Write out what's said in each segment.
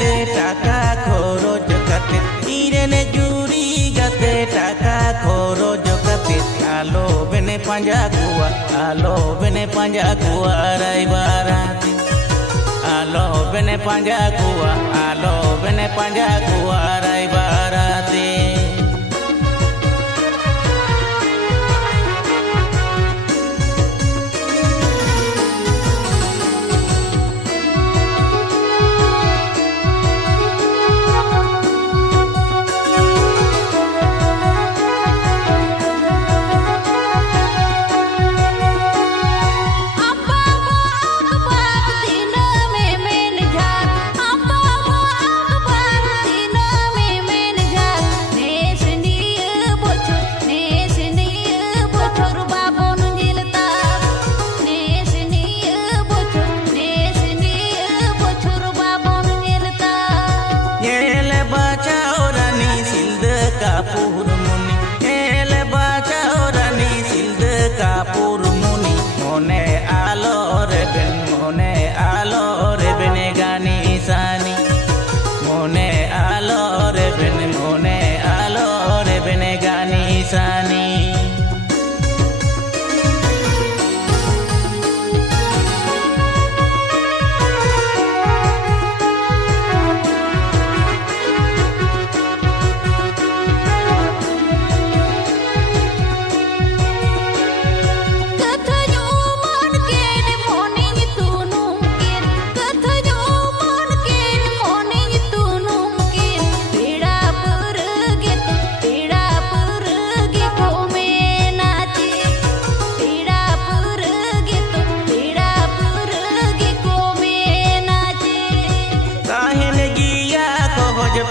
gate taka khoroj kate irene juri gate taka khoroj kate alo bene panja kuwa rai barati alo bene panja kuwa rai barati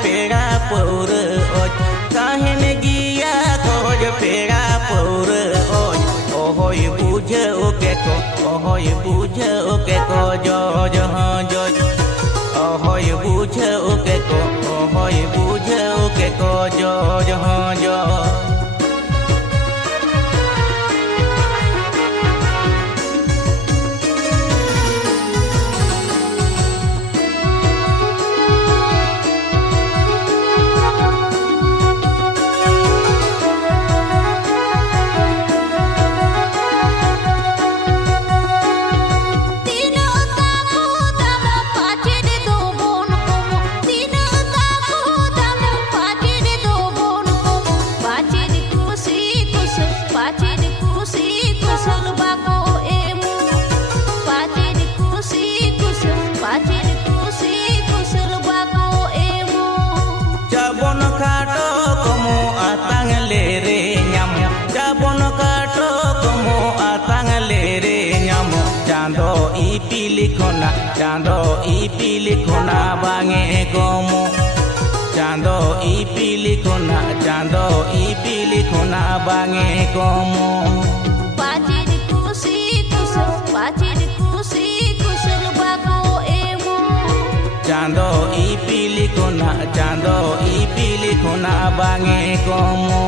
पेड़ा पुर ओज काहिन गिया खोज पेड़ा पुर ओज ओहोय बुझ okay को जो ओहोय बुझ ओके को जो Chando ipili khona bange gomo Chando ipili khona bange gomo pachid kusi kusal bako emo Chando ipili khona bange gomo